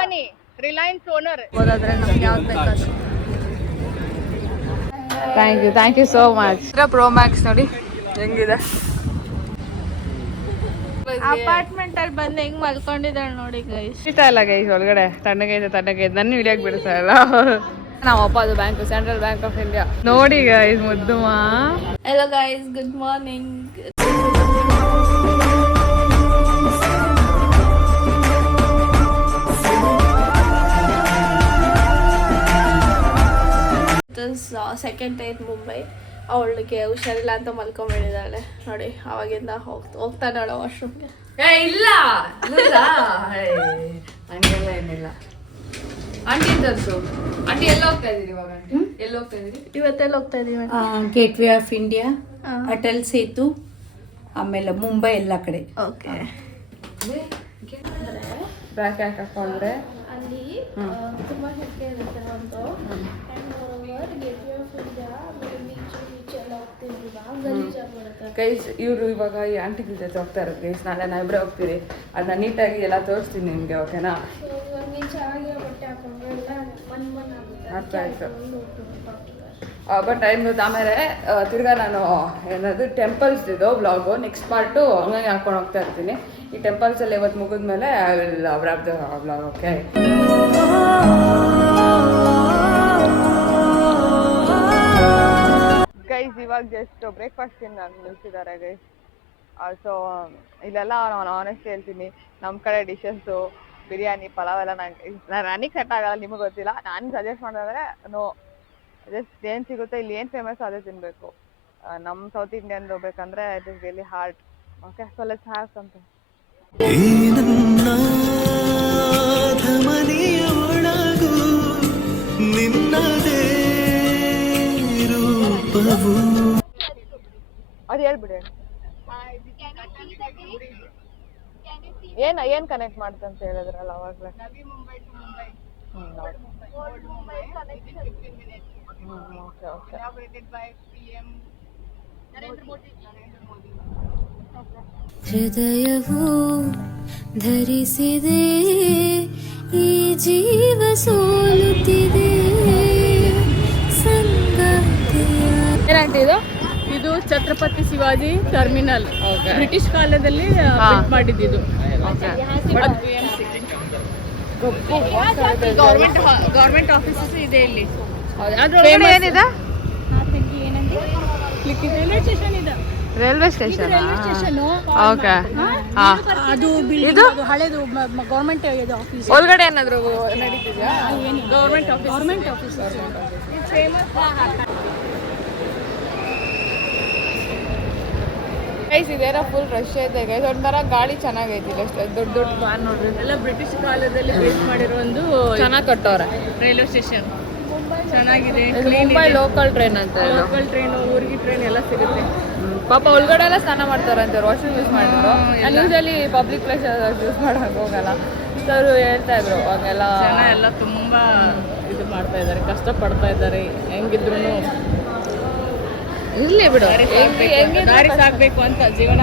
Ambani Reliance owner. ಹೋದಾದ್ರೆ ನಮ್ಗೆ ಯಾವ್ದು ಬೇಕಾದ್ರು. Thank you so much. Pro max ನೋಡಿ ಹೆಂಗಿದೆ. ಅಪಾರ್ಟ್ಮೆಂಟ್ ಅಲ್ಲಿ ಬಂದು ಹೆಂಗ್ ಮಲ್ಕೊಂಡಿದ್ದಾಳೆ ನೋಡಿ ಗೈಸ್. ಇಷ್ಟ ಇಲ್ಲ ಗೈಸ್, ಒಳಗಡೆ ತಣ್ಣಗೆ ನನ್ನ ಹಿಡಿಯಕ್ ಬಿಡ್ತಾ ಇಲ್ಲ. ನಾವು ಅಪ್ಪ ಅದು bank, central bank of India ನೋಡಿ ಗೈಸ್. ಮುದ್ದುಮಾ. Hello guys, good morning. Second time Mumbai. ಅವಳಿಗೆ ಹುಷಾರಿಲ್ಲ ಅಂತ ಮಲ್ಕೊಂಡ್ಬಿಟ್ಟಿದ್ದಾಳೆ ನೋಡಿ. ಅವಾಗಿಂದ ಹೋಗ್ತಾನೆ ವಾಶ್ರೂಮ್ಗೆ. ಇಲ್ಲ ಹಂಗೆಲ್ಲ ಏನಿಲ್ಲ. ಆಂಟಿ ತರ್ಸು. ಆಂಟಿ ಎಲ್ಲ ಹೋಗ್ತಾ ಇದೀರಿ ಇವಾಗ? ಎಲ್ಲ ಹೋಗ್ತಾ ಇದೀರಿ? ಇವತ್ತೆಲ್ಲ ಹೋಗ್ತಾ ಇದೀವಿ. Gate way of India, Atal Setu, ಆಮೇಲೆ ಮುಂಬೈ ಎಲ್ಲ ಕಡೆ. ಓಕೆ. ಬ್ಯಾಕ್ ಹಾಕೊಂಡ್ರೆ ಅಲ್ಲಿ ತುಂಬಾ ಹೆಜ್ಜೆ ಇರುತ್ತೆ ಒಂದು. ಗೈಸ್ ಇವರು ಇವಾಗ ಈ ಆಂಟಿಗಳ ಜೊತೆ ಹೋಗ್ತಾ ಇರೋದು ಗೈಸ್. ನಾಳೆ ನಾ ಇಬ್ಬರೇ ಹೋಗ್ತೀರಿ. ಅದನ್ನ ನೀಟಾಗಿ ಎಲ್ಲ ತೋರಿಸ್ತೀನಿ ನಿಮಗೆ, ಓಕೆನಾ? ಅರ್ಥ ಆಯ್ತು. ಬಟ್ ಟೈಮ್ ಆಮೇಲೆ ತಿರ್ಗಾ ನಾನು ಏನದು ಟೆಂಪಲ್ಸ್ ಇದು ವ್ಲಾಗು ನೆಕ್ಸ್ಟ್ ಪಾರ್ಟು ಹಂಗಾಗಿ ಹಾಕೊಂಡು ಹೋಗ್ತಾ ಇರ್ತೀನಿ. ಈ ಟೆಂಪಲ್ಸ್ ಎಲ್ಲ ಇವತ್ತು ಮುಗಿದ್ಮೇಲೆ I will wrap the vlog, okay? Guys ಇವಾಗ ಜಸ್ಟ್ ಬ್ರೇಕ್ಫಾಸ್ಟ್ ನಾನು ನಿಲ್ಸಿದ್ದಾರೆ ಗೈಸ್. ಸೊ ಇಲ್ಲೆಲ್ಲ ನಾನು ಆನೆಸ್ಟ್ ಹೇಳ್ತೀನಿ, ನಮ್ಮ ಕಡೆ ಡಿಶಸ್ಸು ಬಿರಿಯಾನಿ ಪಲಾವ್ ಎಲ್ಲ ನನಗೆ ಸೆಟ್ ಆಗಲ್ಲ, ನಿಮಗೆ ಗೊತ್ತಿಲ್ಲ. ನಾನು ಸಜೆಸ್ಟ್ ಮಾಡಿದ್ರೆ ನೋ, ಜಸ್ಟ್ ಏನು ಸಿಗುತ್ತೆ ಇಲ್ಲಿ ಏನು ಫೇಮಸ್ ಅದೇ ತಿನ್ನಬೇಕು. ನಮ್ಮ ಸೌತ್ ಇಂಡಿಯನ್ ಹೋಗ್ಬೇಕಂದ್ರೆ it is really hard. Okay, so let's have something. ಅದು ಹೇಳ್ಬಿಡಿ. ಏನ್ ಕನೆಕ್ಟ್ ಮಾಡ್ತಂತ ಹೇಳಿದ್ರಲ್ಲ ಅವಾಗಲೇ. ಹೃದಯವು ಧರಿಸಿದೆ ಈ ಜೀವ ಸೋಲುತ್ತಿದೆ ಏನಂತ ಇದು ಛತ್ರಪತಿ ಶಿವಾಜಿ ಟರ್ಮಿನಲ್. ಬ್ರಿಟಿಷ್ ಕಾಲದಲ್ಲಿ ಮಾಡಿದ್ದು. ಗೌರ್ಮೆಂಟ್ ಆಫೀಸಸ್ ಇದೆ ಇಲ್ಲಿ. ಏನಿದೆ? Railway station. ಓಕೆ. ಅದು ಹಳೆದು ಗೌರ್ಮೆಂಟ್ ಆಫೀಸ್. ಒಳಗಡೆ ಏನಾದ್ರು ನಡೀತಿದ್ಯಾ? Government office. ಗೈಸ್ ಇದೇನೋ ಫುಲ್ ರಶ್ ಐತೆ ಗೈಸ್. ಒಂಥರ ಗಾಳಿ ಚೆನ್ನಾಗೈತಿ. ದೊಡ್ಡ ಫ್ಯಾನ್ ನೋಡ್ರಿ. ಎಲ್ಲ ಬ್ರಿಟಿಷ್ ಕಾಲದಲ್ಲಿ ಬೇಸ್ ಮಾಡಿರೋ ಒಂದು ಚೆನ್ನಾಗಿ ಕಟ್ಟವ್ರೆ ರೈಲ್ವೆ ಸ್ಟೇಷನ್. ಚೆನ್ನಾಗಿದೆ. ಮುಂಬೈ ಲೋಕಲ್ ಟ್ರೈನ್ ಅಂತ. ಲೋಕಲ್ ಟ್ರೈನ್, ಊರಿಗೆ ಟ್ರೈನ್ ಎಲ್ಲ ಸಿಗುತ್ತೆ. ಪಾಪ ಒಳಗಡೆ ಎಲ್ಲ ಸ್ನಾನ ಮಾಡ್ತಾರಂತೆ, ವಾಶ್ರೂಮ್ ಯೂಸ್ ಮಾಡಿದ್ರು. ನಾನು ಯೂಶಲಿ ಪಬ್ಲಿಕ್ ಪ್ಲೇಸ್ ಯೂಸ್ ಮಾಡೋಕೆ ಹೋಗಲ್ಲ. ಸೊ ಅವರು ಹೇಳ್ತಾ ಇದ್ರು ಅವಾಗೆಲ್ಲ ಜನ ಎಲ್ಲ ತುಂಬಾ ಇದು ಮಾಡ್ತಾ ಇದ್ದಾರೆ, ಕಷ್ಟಪಡ್ತಾ ಇದ್ದಾರೆ. ಹೆಂಗಿದ್ರು ಇರ್ಲಿ ಬಿಡು, ದಾರಿ ಸಾಕ್ಬೇಕು ಅಂತ ಜೀವನ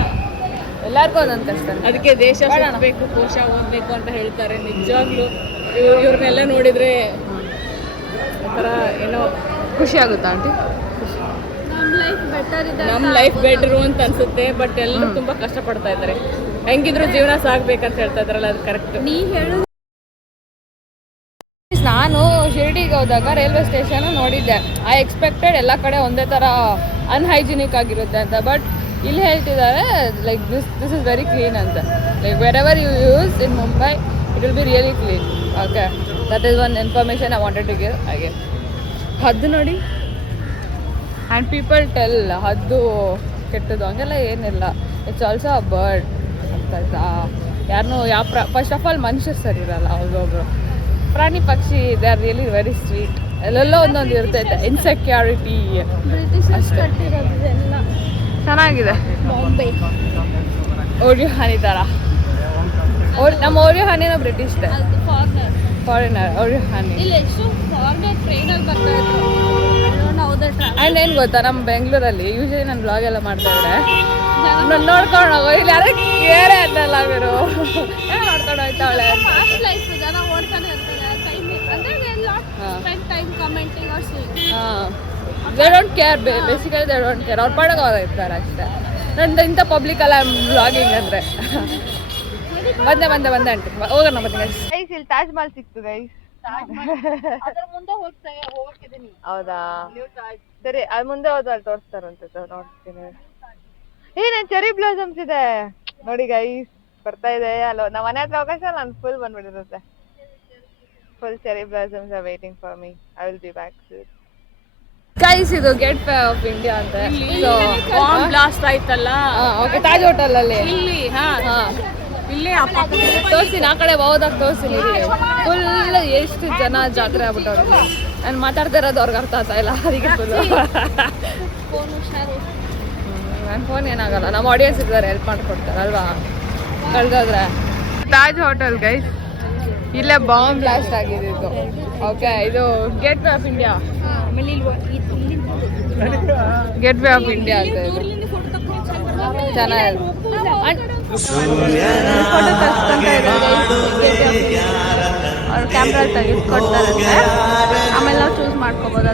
ಎಲ್ಲಾರ್ಗು ಒಂದೊಂದು ಕಷ್ಟ. ಅದಕ್ಕೆ ದೇಶ ಬೇಕು, ಕೋಶ ಓದಬೇಕು ಅಂತ ಹೇಳ್ತಾರೆ. ನಿಜವಾಗ್ಲೂ ಇವ್ರನ್ನೆಲ್ಲ ನೋಡಿದ್ರೆ ಒಂಥರ ಏನೋ ಖುಷಿ ಆಗುತ್ತಾ ಆಂಟಿ? ನಮ್ಮ ಲೈಫ್ ಬೆಟರು ಅಂತ ಅನ್ಸುತ್ತೆ. ಬಟ್ ಎಲ್ಲರೂ ತುಂಬಾ ಕಷ್ಟಪಡ್ತಾ ಇದ್ದಾರೆ. ಹೆಂಗಿದ್ರು ಜೀವನ ಸಾಕ್ಬೇಕಂತ ಹೇಳ್ತಾ ಇದ್ರಲ್ಲ, ಅದು ಕರೆಕ್ಟ್. ನೀ ಹೇಳು. ನಾನು ಶಿರ್ಡಿಗೆ ಹೋದಾಗ ರೈಲ್ವೆ ಸ್ಟೇಷನ್ ನೋಡಿದ್ದೆ. ಐ ಎಕ್ಸ್ಪೆಕ್ಟೆಡ್ ಎಲ್ಲ ಕಡೆ ಒಂದೇ ಥರ ಅನ್ಹೈಜಿನಿಕ್ ಆಗಿರುತ್ತೆ ಅಂತ. ಬಟ್ ಇಲ್ಲಿ ಹೇಳ್ತಿದ್ದಾರೆ like this is very clean ಅಂತ. Like wherever you use in Mumbai it will be really clean. Okay, that is one information I wanted to give. ಹಾಗೆ ಹದ್ದು ನೋಡಿ, ಆ್ಯಂಡ್ ಪೀಪಲ್ ಟೆಲ್ ಹದ್ದು ಕೆಟ್ಟದ್ದು ಹಂಗೆಲ್ಲ ಏನಿಲ್ಲ. It's also a bird. ಅರ್ಥ ಆಯ್ತಾ? ಯಾರನ್ನೂ ಫಸ್ಟ್ ಆಫ್ ಆಲ್ ಮನುಷ್ಯರು ಸರಿ ಇರಲ್ಲ. ಒಬ್ಬೊಬ್ರು ಪ್ರಾಣಿ ಪಕ್ಷಿ they are really very sweet. ಎಲ್ಲೆಲ್ಲೋ ಒಂದೊಂದು ಇರ್ತೈತೆ. ಇನ್ಸೆಕ್ಯೂರಿಟಿ ಅಷ್ಟೇ. ಚೆನ್ನಾಗಿದೆ. ಓರಿಯೋ ಹನಿ ಥರ. ನಮ್ಮ ಓರಿಯೋ ಹನಿನ ಬ್ರಿಟಿಷ್ದೆ, ಫಾರಿನರ್. ಓರಿಯೋ ಹನಿ ಆ್ಯಂಡ್ ಏನು ಗೊತ್ತಾ, ನಮ್ಮ ಬೆಂಗಳೂರಲ್ಲಿ ಯೂಶಲಿ ನಾನು ಬ್ಲಾಗ್ ಎಲ್ಲ ಮಾಡ್ತಾ ಇದ್ರೆ ನಾನು ನೋಡ್ಕೊಂಡು ಹೋಗೋ ಇಲ್ಲಿ ಯಾರು ಕೇರೆ ಅಂತಲ್ಲ. ಅವರು ನೋಡ್ಕೊಂಡು ಹೋಯ್ತಾವಳೆ. ಜನ ಓಡ್ತಾನೆ commenting or saying. They don't care, basically they don't care. ಅವ್ರ ಪಾಡಕ್ಕೆ ಅವ್ರು ಇರ್ತಾರೆ ಅಷ್ಟೇ. ನಂದು ಇಂಥ ಪಬ್ಲಿಕಲ್ಲ ವ್ಲಾಗಿಂಗ್ ಅಂದರೆ. ಬಂದೆ ಆಂಟಿ, ಹೋಗೋಣ ಮತ್ತೆ ಗೈಸ್. ಇಲ್ಲಿ ತಾಜ್ ಮಹಲ್ ಸಿಕ್ತು ಗೈಸ್. ಹೌದಾ, ಸರಿ, ಅದು ಮುಂದೆ ಹೋದಲ್ಲಿ ತೋರಿಸ್ತಾರಂತೆ, ನೋಡ್ತೀನಿ. ಏನೇನು ಚೆರಿ ಬ್ಲಾಸಮ್ಸ್ ಇದೆ ನೋಡಿ ಗೈಸ್, ಬರ್ತಾ ಇದೆ ಅಲ್ಲೋ. ನಮ್ಮ ಮನೆ ಹತ್ರ ಅವಕಾಶ ನಾನು ಫುಲ್ ಬಂದ್ಬಿಟ್ಟಿರುತ್ತೆ. Full cherry blossoms are waiting for me. I will be back soon guys. ಇದು ಗೇಟ್ ವೇ ಆಫ್ ಇಂಡಿಯಾ ಅಂತ. ಬಾಂಬ್ ಬ್ಲಾಸ್ಟ್ ಆಯ್ತಲ್ಲ, ಓಕೆ, ತಾಜ್ ಹೋಟೆಲ್ ಅಲ್ಲಿ ಇಲ್ಲಿ ಇಲ್ಲಿ ತೋರಿಸ್ತೀನಿ. ಆ ಕಡೆ ಹೋದಾಗ ತೋರಿಸ್ತೀನಿ. ಫುಲ್ ಎಷ್ಟು ಜನ ಜಾತ್ರೆ ಆಗ್ಬಿಟ್ಟವ್ರು. ನಾನು ಮಾತಾಡ್ತಾ ಇರೋದು ಅವ್ರಿಗೆ ಅರ್ಥ ಆಗ್ತಾ ಇಲ್ಲ. ಅದಕ್ಕೆ ಫುಲ್ ನನ್ನ ಫೋನ್ ಏನಾಗಲ್ಲ, ನಮ್ಮ ಆಡಿಯನ್ಸ್ ಇದ್ದಾರೆ, ಹೆಲ್ಪ್ ಮಾಡ್ಕೊಡ್ತಾರೆ ಅಲ್ವಾ ಕಳ್ದೋದ್ರೆ. ತಾಜ್ ಹೋಟೆಲ್ ಗೈಸ್, ಇಲ್ಲೇ ಬಾಂಬ್ ಬ್ಲಾಸ್ಟ್ ಆಗಿದ್ದು. ಓಕೆ, ಇದು gateway of India. Gate way of India ಅಂತ ಇದು ಚೆನ್ನಾಗಿದೆ. ಫೋಟೋ ತರಿಸ್ಕೊಂತ ಇದ್ದಾರೆ, ಅವ್ರು ಕ್ಯಾಮ್ರಾ ತೆಗೆದುಕೊಡ್ತಾರಂತೆ. ಆಮೇಲೆ ನಾವು ಚೂಸ್ ಮಾಡ್ಕೋಬೋದು.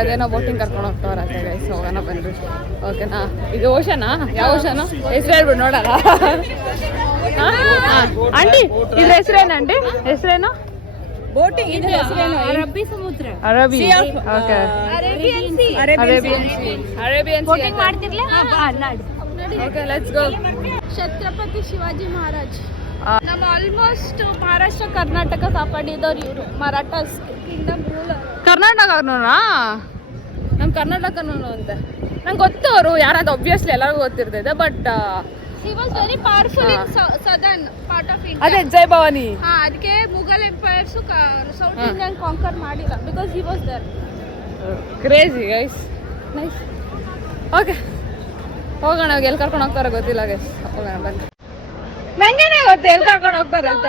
ಅದೇನೋ ಬೋಟಿಂಗ್ ಕರ್ಕೊಂಡು ಹೋಗ್ತಾವ್ರಂತೆ ಗೈಸ್, ಹೋಗೋಣ ಬನ್ರಿ. ಓಕೆನಾ, ಇದು ಓಷನಾ? ಯಾವ ಓಷನು ಹೆಸರು ಹೇಳ್ಬಿಟ್ಟು ನೋಡಲ್ಲ. ಆಂಟಿ ಇದ್ರ ಹೆಸರೇನು? ಆಂಟಿ ಹೆಸರೇನು? ಬೋಟಿಂಗ್ ಇದು ಹೆಸರೇನು? ಅರಬ್ಬಿ ಸಮುದ್ರ. ಅರಬ್ಬಿ, ಓಕೆ. ಅರೇಬಿಯನ್ ಬೋಟಿಂಗ್ ಮಾಡ್ತಿರ್ಲಿ. Okay, let's go. Chhatrapati Shivaji Maharaj ನಮ್ಮ ಆಲ್ಮೋಸ್ಟ್ ಮಹಾರಾಷ್ಟ್ರ ಕರ್ನಾಟಕ ಕಾಪಾಡಿದವ್ರು ಇವರು, ಮರಾಠಾಸ್ ಕಿಂಗ್ಡಮ್ ರೂಲರ್. ಕರ್ನಾಟಕನೂ ನಮ್ಮ ಕರ್ನಾಟಕನೂ ಅಂತೆ ನಂಗೆ ಗೊತ್ತು. ಅವರು ಯಾರಂತ ಒಬ್ವಿಯಸ್ಲಿ ಎಲ್ಲರಿಗೂ ಗೊತ್ತಿರ್ತೈತೆ, but he was very powerful in southern part of India. ಅದೇ ಜೈ ಭವಾನಿ. ಅದಕ್ಕೆ Mughal empires south Indian conquer ಮಾಡಿಲ್ಲ, because he was there. Crazy guys, nice. Okay, ಹೋಗೋಣ. ಎಲ್ಲಿ ಕರ್ಕೊಂಡು ಹೋಗ್ತಾರೋ ಗೊತ್ತಿಲ್ಲ ಗೈಸ್, ಹೋಗೋಣ ಬನ್ನಿ. ನಂಗೇನೆ ಗೊತ್ತು ಎಲ್ಲಿ ಕರ್ಕೊಂಡು ಹೋಗ್ತಾರೆ ಅಂತ.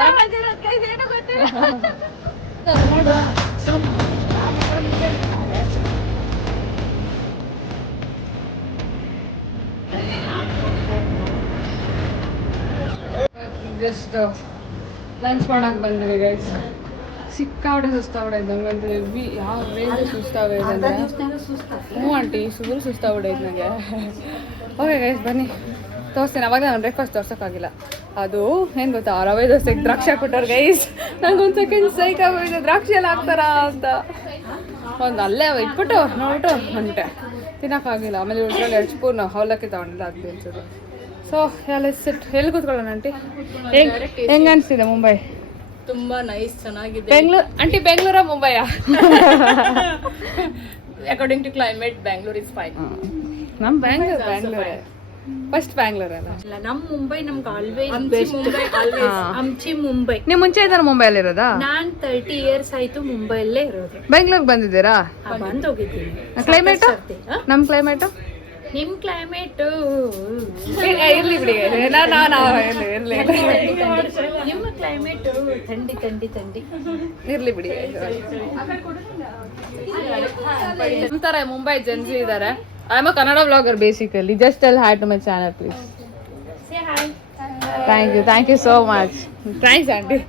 ಜಸ್ಟ್ ಲಂಚ್ ಮಾಡಕ್ಕೆ ಬಂದ್ವಿ ಗೈಸ್. ಸಿಕ್ಕಾಪಟ್ಟೆ ಸುಸ್ತಾಗ್ಬಿಡೈತೆ ನಂಗಂದ್ರೆ. ಯಾವ ರೇಂಜ್ ಸುಸ್ತಾಗೈತೆ ಅಂದರೆ, ಹ್ಞೂ ಆಂಟಿ, ಫುಲ್ ಸುಸ್ತಾಗ್ಬಿಡೈತೆ ನನಗೆ. ಓಕೆ ಗೈಸ್, ಬನ್ನಿ ತೋರಿಸ್ತೀನಿ. ಅವಾಗ ನಾನು ಬ್ರೇಕ್ಫಾಸ್ಟ್ ತೋರ್ಸೋಕ್ಕಾಗಿಲ್ಲ. ಅದು ಏನು ಗೊತ್ತಾ, ರವೆ ದೋಸೆಗೆ ದ್ರಾಕ್ಷಿ ಹಾಕ್ಬಿಟ್ಟಾರೆ ಗೈಸ್. ನಂಗೊಂದು ಸೆಕೆಂಡ್ ಸೈಕ್ ಆಗೋಗಿದೆ, ದ್ರಾಕ್ಷಿ ಎಲ್ಲ ಹಾಕ್ತಾರಾ ಅಂತ. ಒಂದು ಅಲ್ಲೇ ಇಟ್ಬಿಟ್ಟು ನೋಡ್ಬಿಟ್ಟು ಹೊಂಟೆ, ತಿನ್ನೋಕ್ಕಾಗಿಲ್ಲ. ಆಮೇಲೆ ಇವ್ರಲ್ಲಿ 2 ಸ್ಪೂನ್ ಅವಲಕ್ಕಿ ತೊಗೊಂಡಿಲ್ಲ, ಅದು ಅನ್ಸೋದು. ಸೊ ಎಲ್ಲಿ ಸಿಟ್, ಎಲ್ಲಿ ಕೂತ್ಕೊಳ್ಳೋಣ ಆಂಟಿ? ಹೆಂಗೆ ಅನಿಸ್ತಿದೆ ಮುಂಬೈ? ತುಂಬಾ ನೈಸ್, ಚೆನ್ನಾಗಿದೆ. ಬೆಂಗಳೂರು ಆಂಟಿ, ಬೆಂಗಳೂರ ಮುಂಬೈಯಾ? According to climate Bangalore is fine. ನಮ್ಮ ಬ್ಯಾಂಗ್ಳೂರೇ ಫಸ್ಟ್. ಬ್ಯಾಂಗ್ಳೂರ್ ಅಲ್ಲ, ನಮ್ಮ ಮುಂಬೈ ನಮ್ಗೆ ಆಲ್ವೇಸ್ ಬೆಸ್ಟ್. ಹಂಚಿ ಮುಂಬೈ. ನೀವು ಮುಂಚೆ ಇದ್ದಾರೆ ಮುಂಬೈಯಲ್ಲಿ ಇರೋದಾ? ನಾನ್ 30 years ಆಯ್ತು ಮುಂಬೈಯಲ್ಲೇ ಇರೋದು. ಬೆಂಗ್ಳೂರ್ಗೆ ಬಂದಿದ್ದೀರಾ? ಬಂದು ಹೋಗಿದ್ದೀನಿ. ಕ್ಲೈಮೇಟ್? ನಮ್ಮ ಕ್ಲೈಮೇಟು ನಿಮ್ ಕ್ಲೈಮೇಟ್ ಇರ್ಲಿ ಬಿಡಿ, ಇರ್ಲಿ ನಿಮ್ಮ ಕ್ಲೈಮೇಟ್ ಥಂಡಿ ಥಂಡಿ ಥಂಡಿ ಇರ್ಲಿ ಬಿಡಿ. ಒಂಥರ ಮುಂಬೈ ಜನ್ಸಿ ಇದ್ದಾರೆ. I am a Kannada blogger basically. Just tell hi to my channel please. Thank you so much. Thanks aunty.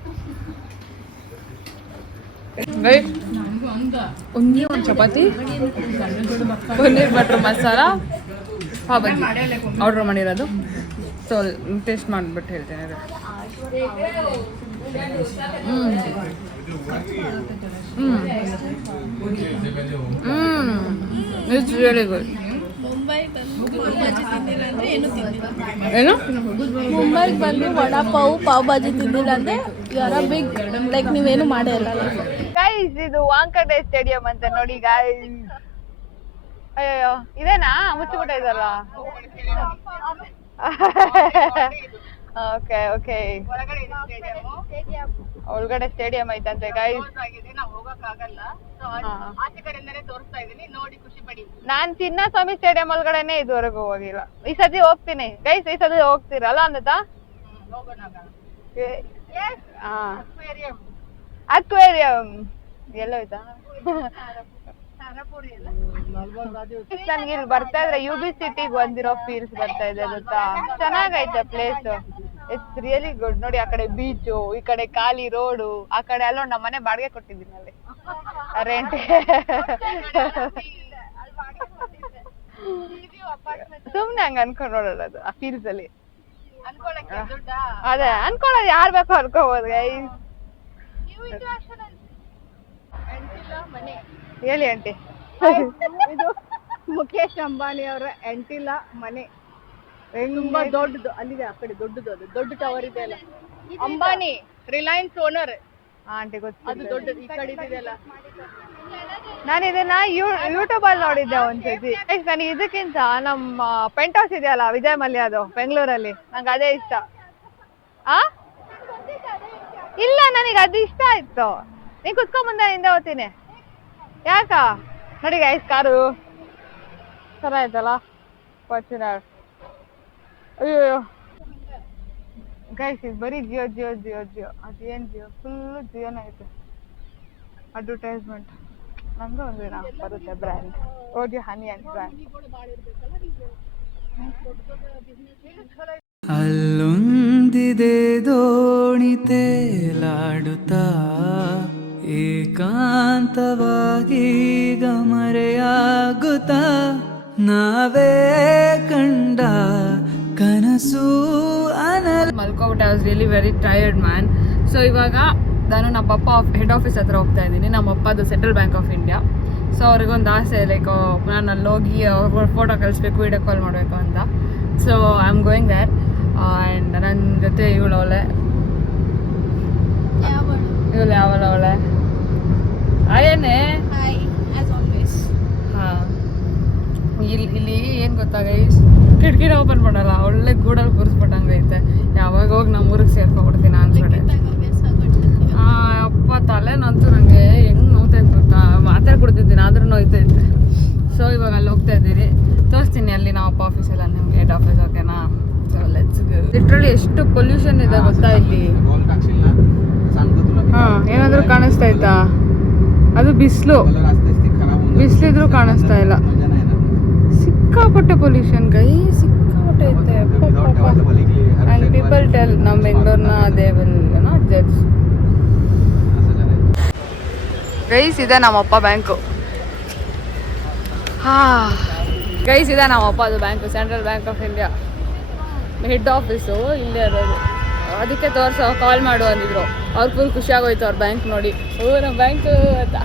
ಒಂದು ಚಪಾತಿ, ಪನ್ನೀರ್ ಬಟರ್ ಮಸಾಲ, ಪಾವ್ ಭಾಜಿ ಆರ್ಡ್ರ್ ಮಾಡಿರೋದು. ಸೊ ಟೇಸ್ಟ್ ಮಾಡಿಬಿಟ್ಟು ಹೇಳ್ತೇನೆ. It's really good. ಏನು ಮುಂಬೈಗೆ ಬಂದು ವಡಾ ಪಾವ್, ಪಾವ್ ಭಾಜಿ ತಿಂದಿಲ್ಲ ಅಂದ್ರೆ ಯಾರ ಬಿಗ್ ಲೈಕ್ ನೀವೇನು ಮಾಡೇ ಇಲ್ಲ. ಗೈಸ್, ಇದು ವಾಂಕಡೆ ಸ್ಟೇಡಿಯಂ ಅಂತ ನೋಡಿ ಗೈಸ್. ಅಯ್ಯೋ, ಇದೇನಾ ಮುಚ್ಚಿಬಿಟ್ಟ ಇದಲ್ಲ? ಓಕೆ ಓಕೆ, ಒಳಗಡೆ ಸ್ಟೇಡಿಯಂ ಐತಂತೆ ಗೈಸ್. ನಾನ್ ಚಿನ್ನಸ್ವಾಮಿ ಸ್ಟೇಡಿಯಂ ಒಳಗಡೆನೆ ಇದುವರೆಗೂ ಹೋಗಿಲ್ಲ. ಈ ಸತಿ ಹೋಗ್ತೀನಿ ಗೈಸ್, ಈ ಸತಿ ಹೋಗ್ತೀರಲ್ಲ ಅನ್ನತಾ? ಅಕ್ವೇರಿಯಂ ಎಲ್ಲೋಯ್ತಾ? ನನ್ಗೆ ಇಲ್ಲಿ ಬರ್ತಾ ಇದ್ರೆ UB ಸಿಟಿಗೆ ಬಂದಿರೋ ಫೀಲ್ಸ್ ಬರ್ತಾ ಇದೆ ಗೊತ್ತಾ. ಚೆನ್ನಾಗೈತೆ ಪ್ಲೇಸ್. It's really good. ನೋಡಿ ಆ ಕಡೆ ಬೀಚು, ಈ ಕಡೆ ಖಾಲಿ ರೋಡು, ಆ ಕಡೆ ಅಲ್ಲೋ ನಮ್ಮ ಮನೆ ಬಾಡಿಗೆ ಕೊಟ್ಟಿದ್ದೀನಿ ಅಲ್ಲಿ ರೆಂಟ್. ಸುಮ್ನೆ ಹಂಗ ಅನ್ಕೊಂಡ್ ನೋಡೋಣ ಅದು ಆ ಫೀಲ್ಸ್ ಅಲ್ಲಿ. ಅದೇ ಅನ್ಕೊಳ್ಳೋದು ಯಾರ್ ಬೇಕೋ ಅನ್ಕೋಬಹುದು ಗೈಸ್. ಹೇಳಿ ಆಂಟಿ. ಇದು ಮುಖೇಶ್ ಅಂಬಾನಿ ಅವರ ಎಂಟಿಲಾ ಮನೆ. ತುಂಬಾ ದೊಡ್ಡದು ಅಲ್ಲಿದೆ, ಆ ಕಡೆ ದೊಡ್ಡದು, ಅದು ದೊಡ್ಡ ಟವರ್ ಇದೆ ಅಲ್ಲ, ಅಂಬಾನಿ ರಿಲಯನ್ಸ್ ಓನರ್. ಆಂಟಿ ಗೊತ್ತು, ಅದು ದೊಡ್ಡದು ಈ ಕಡೆ ಇದೆಯಲ್ಲ. ನಾನು ಇದನ್ನ ಯೂಟ್ಯೂಬ್ ಅಲ್ಲಿ ನೋಡಿದ್ದೆ ಒಂದ್ಸತಿ. ನನಗೆ ಇದಕ್ಕಿಂತ ನಮ್ಮ ಪೆಂಟ್ ಹೌಸ್ ಇದೆಯಲ್ಲ ವಿಜಯ್ ಮಲ್ಯದು ಬೆಂಗಳೂರಲ್ಲಿ, ನಂಗೆ ಅದೇ ಇಷ್ಟ. ಆ ಇಲ್ಲ, ನನಗೆ ಅದು ಇಷ್ಟ ಆಯ್ತು. ನೀನ್ ಕುತ್ಕೊಂಡ್ ಮುಂದೆ ಹಿಂದೆ ಹೋಗ್ತೀನಿ. ಯಾಕ ನೋಡಿ ಗೈಸ್, ಕಾರು ತರ ಆಯ್ತಲ್ಲ ಫಾರ್ಚುನರ್. ಅಯ್ಯೋ ಗೈಸ್, ಇದು ಬರೀ ಜಿಯೋ ಜಿಯೋ ಜಿಯೋ ಜಿಯೋ. ಅದೇನ್ ಜಿಯೋ, ಫುಲ್ ಜಿಯೋನೇ ಐತೆ. ಅಡ್ವರ್ಟೈಸ್ಮೆಂಟ್ ನಮ್ದು ಒಂದು ದಿನ ಬರುತ್ತೆ brand, Oreo honey and brand. ಅಲ್ಲೊಂದಿದೆ ದೋಣಿ ತೇಲಾಡುತ್ತಾ ಏಕಾಂತವಾಗಿ ಮರೆಯಾಗುತ್ತಾ ನಾವೇ ಕಂಡ ಕನಸು ಮಲ್ಕೋಬಿಟ್ಟೆ. I was really very tired man. So ಇವಾಗ ನಾನು ನಮ್ಮ ಪಪ್ಪ ಹೆಡ್ ಆಫೀಸ್ ಹತ್ರ ಹೋಗ್ತಾ ಇದ್ದೀನಿ. ನಮ್ಮ ಅಪ್ಪದು central bank of India. So ಅವ್ರಿಗೊಂದು ಆಸೆ, ಲೈಕ್ ನಾನು ಅಲ್ಲಿ ಹೋಗಿ ಫೋಟೋ ಕಳಿಸ್ಬೇಕು, ವಿಡಿಯೋ ಕಾಲ್ ಮಾಡಬೇಕು ಅಂತ. So I am going there. And ನನ್ನ ಜೊತೆ ಇವಳು ಯಾವಳ ಅಯ್ಯನೇ. ಹಾಂ, ಇಲ್ಲಿ ಏನು ಗೊತ್ತಾ ಗೈಸ್, ಕಿಟಕಿನ ಓಪನ್ ಮಾಡಲ್ಲ, ಒಳ್ಳೆ ಗೂಡಲ್ಲಿ ಕೂರಿಸ್ಬಿಟ್ಟಂಗೈತೆ. ಯಾವಾಗ ಹೋಗಿ ನಮ್ಮ ಊರಿಗೆ ಸೇರ್ಕೊಬಿಡ್ತೀನಿ ಅನ್ಸ್ಬಿಟ್ಟೆ. ಅಪ್ಪ ತಲೆನಂತೂ ನನಗೆ ಹೆಂಗೆ ನೋಯ್ತೈತೆ ಗೊತ್ತಾ, ಮಾತಾಡ್ಕೊಡ್ತಿದ್ದೀನಿ ಆದ್ರೂ ನೋಯ್ತೈತೆ. ಸೊ ಇವಾಗ ಅಲ್ಲಿ ಹೋಗ್ತಾ ಇದ್ದೀರಿ, ತೋರಿಸ್ತೀನಿ ಅಲ್ಲಿ ನಾವು ಅಪ್ಪ ಆಫೀಸಲ್ಲ ನಿಮ್ಗೆ ಹೆಡ್ ಆಫೀಸ್. ಓಕೆನಾ? So let's go. ಲಿಟ್ರಲಿ ಎಷ್ಟು ಪೊಲ್ಯೂಷನ್ ಇದೆ ಗೊತ್ತಾ ಇಲ್ಲಿ. ಹಾಂ, ಏನಾದರೂ ಕಾಣಿಸ್ತಾ? ಅದು ಬಿಸಿಲಿದ್ರು ಕಾಣಿಸ್ತಾ ಇಲ್ಲ. ಸಿಕ್ಕಾಪಟ್ಟೆ ಪೊಲ್ಯೂಷನ್ ಗೈ, ಸಿಕ್ಕಾಪಟ್ಟೆ ಐತೆ. ಆ್ಯಂಡ್ ಪೀಪಲ್ ಟೆಲ್ ನಮ್ಮ ಬೆಂಗಳೂರಿನ they will not judge. Guys, ಇದೆ ನಮ್ಮಪ್ಪ ಬ್ಯಾಂಕು. ಗೈಸ್, ಇದೆ ನಮ್ಮಪ್ಪದು bank, central bank of India head office ಇಲ್ಲೇ ಇರೋದು. ಅದಕ್ಕೆ ಕಾಲ್ ಮಾಡು ಅಂದಿದ್ರು. ಅವ್ರು ಫುಲ್ ಖುಷಿಯಾಗೋಯ್ತು ಅವ್ರ ಬ್ಯಾಂಕ್ ನೋಡಿ. ಓ, ನಮ್ಮ ಬ್ಯಾಂಕು ಅಂತ.